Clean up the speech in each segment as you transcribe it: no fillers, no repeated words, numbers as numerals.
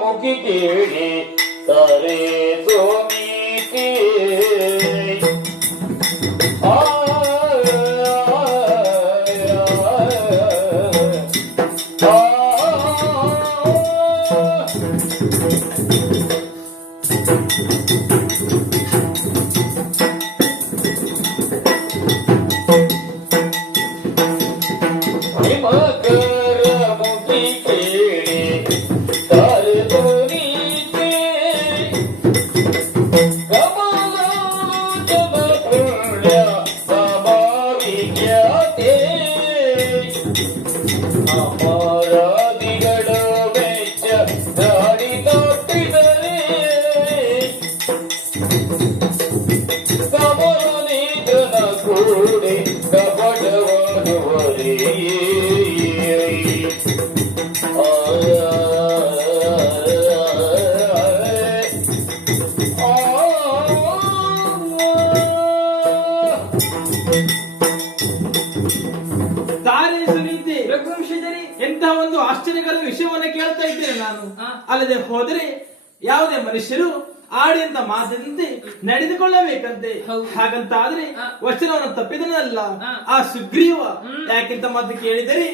ಮುಖಿ ಕೇಳಿ ತಾರೆ ಸೋಮೀತಿ ಎಂತಹ ಒಂದು ಆಶ್ಚರ್ಯಕರ ವಿಷಯವನ್ನು ಕೇಳ್ತಾ ಇದ್ದೇನೆ ನಾನು. ಅಲ್ಲದೆ ಹೋದರೆ ಯಾವುದೇ ಮನುಷ್ಯರು ಆಡಿಯಂತ ಮಾತಿನಂತೆ ನಡೆದುಕೊಳ್ಳಬೇಕಂತೆ. ಹಾಗಂತ ಆದ್ರೆ ವಚನವನ್ನು ತಪ್ಪಿದನಲ್ಲ ಆ ಸುಗ್ರೀವ. ಯಾಕೆಂತ ಮಾತು ಕೇಳಿದರೆ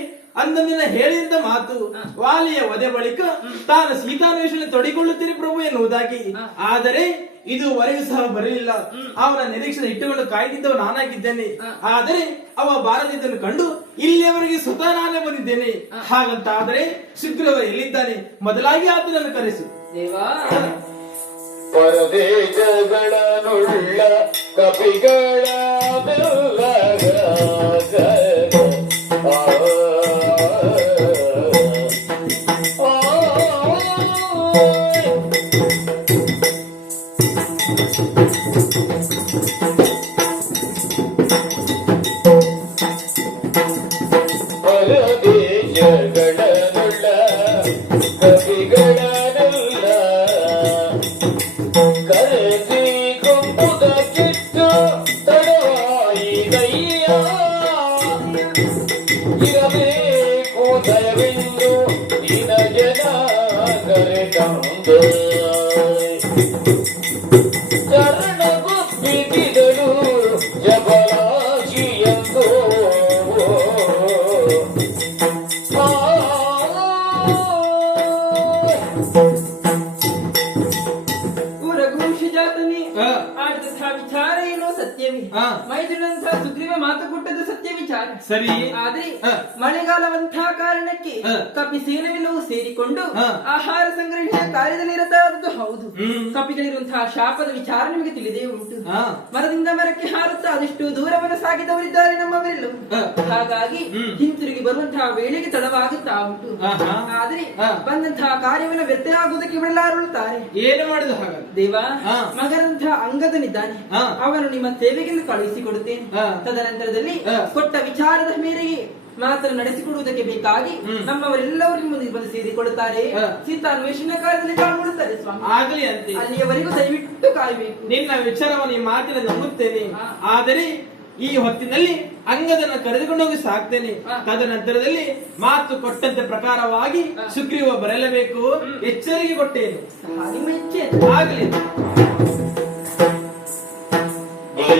ಅಂದಿನ ಹೇಳಿದಂತ ಮಾತು ವಾಲಿಯ ವಧೆ ಬಳಿಕ ತಾನು ಸೀತಾನ್ವೇಷಣೆ ತೊಡಿಕೊಳ್ಳುತ್ತೀರಿ ಪ್ರಭು ಎನ್ನುವುದಾಗಿ. ಆದರೆ ಇದುವರೆಗೂ ಸಹ ಬರಲಿಲ್ಲ. ಅವನ ನಿರೀಕ್ಷಣೆ ಇಟ್ಟುಕೊಂಡು ಕಾಯ್ದಿದ್ದವ ನಾನಾಗಿದ್ದೇನೆ. ಆದರೆ ಅವ ಬಾರದಿದ್ದನ್ನು ಕಂಡು ಇಲ್ಲಿಯವರೆಗೆ ಸ್ವತಃ ನಾನೇ ಬಂದಿದ್ದೇನೆ. ಹಾಗಂತ ಆದರೆ ಸುಗ್ರೀವ ಎಲ್ಲಿದ್ದಾನೆ? ಮೊದಲಾಗಿ ಆತನನ್ನು ಕರೆಸು. ಪರದೇಶಗಳನ್ನುಳ್ಳ ಕಪಿಗಳ ವಿಚಾರ ಏನೋ ಸತ್ಯವೇ. ಮೈದುನಂತಹ ಸುಗ್ರೀವ ಮಾತು ಕೊಟ್ಟದ್ದು ಸತ್ಯ ವಿಚಾರ ಸರಿ. ಆದ್ರೆ ಮಳೆಗಾಲವಂತಹ ಕಾರಣಕ್ಕೆ ಕಪಿ ಸೇನೆಲ್ಲವೂ ಸೇರಿಕೊಂಡು ಆಹಾರ ಸಂಗ್ರಹಣೆಯ ಕಾರ್ಯದಲ್ಲಿರತಾದದ್ದು ಹೌದು. ಕಪಿಗಳಿರುವಂತಹ ಶಾಪದ ವಿಚಾರ ನಿಮಗೆ ತಿಳಿದೇ ಉಂಟು. ಮರದಿಂದ ಮರಕ್ಕೆ ಹಾರುತ್ತಾ ಅದೆಷ್ಟು ದೂರವನ್ನು ಸಾಗಿದವರಿದ್ದಾರೆ ನಮ್ಮವರೆಲ್ಲರೂ. ಹಾಗಾಗಿ ಹಿಂತಿರುಗಿ ಬರುವಂತಹ ವೇಳೆಗೆ ತಡವಾಗುತ್ತಾ ಉಂಟು. ಆದ್ರೆ ಬಂದಂತಹ ಕಾರ್ಯವನ್ನು ವ್ಯತ್ಯಯ ಆಗುವುದಕ್ಕೆ ಬಿಡಲಾರುತ್ತಾರೆ. ಏನು ಮಾಡಿದ ಹಾಗ ದೇವ, ಮಗನಂತಹ ಅಂಗದನಿದ್ದಾನೆ, ಅವನು ನಿಮ್ಮ ಸೇವೆಗೆಂದು ಕಳುಹಿಸಿಕೊಡುತ್ತೇನೆ. ತದನಂತರದಲ್ಲಿ ಕೊಟ್ಟ ವಿಚಾರದ ಮೇರೆಗೆ ಮಾತನ್ನು ನಡೆಸಿಕೊಡುವುದಕ್ಕೆ ಬೇಕಾಗಿ ನಮ್ಮವರೆಲ್ಲರೂ ಮುಂದೆ ಬಂದು ಸೇರಿಕೊಳ್ಳುತ್ತಾರೆ. ಸೀತಾನ್ವೇಷಣೆ ಕಾರ್ಯದಲ್ಲಿ ಪಾಲ್ಗೊಳ್ಳುತ್ತಾರೆ ಸ್ವಾಮಿ. ಆಗಲಿ ಅಂತೆ. ಅಲ್ಲಿಯವರೆಗೂ ದಯವಿಟ್ಟು ಕಾಯಬೇಕು. ನಿನ್ನ ವಿಚಾರವನ್ನು ಈ ಮಾತಿನ ನಂಬುತ್ತೇನೆ. ಆದರೆ ಈ ಹೊತ್ತಿನಲ್ಲಿ ಅಂಗದನ್ನು ಕರೆದುಕೊಂಡು ಹೋಗಿ ಸಾಕ್ತೇನೆ. ತದನಂತರದಲ್ಲಿ ಮಾತು ಕೊಟ್ಟಂತೆ ಪ್ರಕಾರವಾಗಿ ಸುಗ್ರೀವ ಬರಲೇಬೇಕು. ಎಚ್ಚರಿಕೆ ಕೊಟ್ಟೇನೆ. ಆಗಲಿ.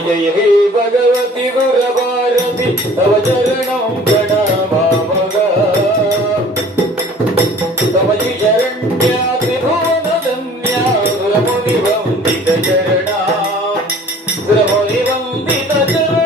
ಜಯ ಹೇ ಭಗವತಿ ಗುರಭಾರತಿ ತವ ಚರಣಂ ಪ್ರಣಾಮಗ ತವ ಶರಣ್ಯ ತ್ರಿಭುವನಧನ್ಯ ಸುರಮುನಿ ವಂದಿತ ಚರಣ ಸುರಮುನಿ ವಂದಿತ ಚರಣ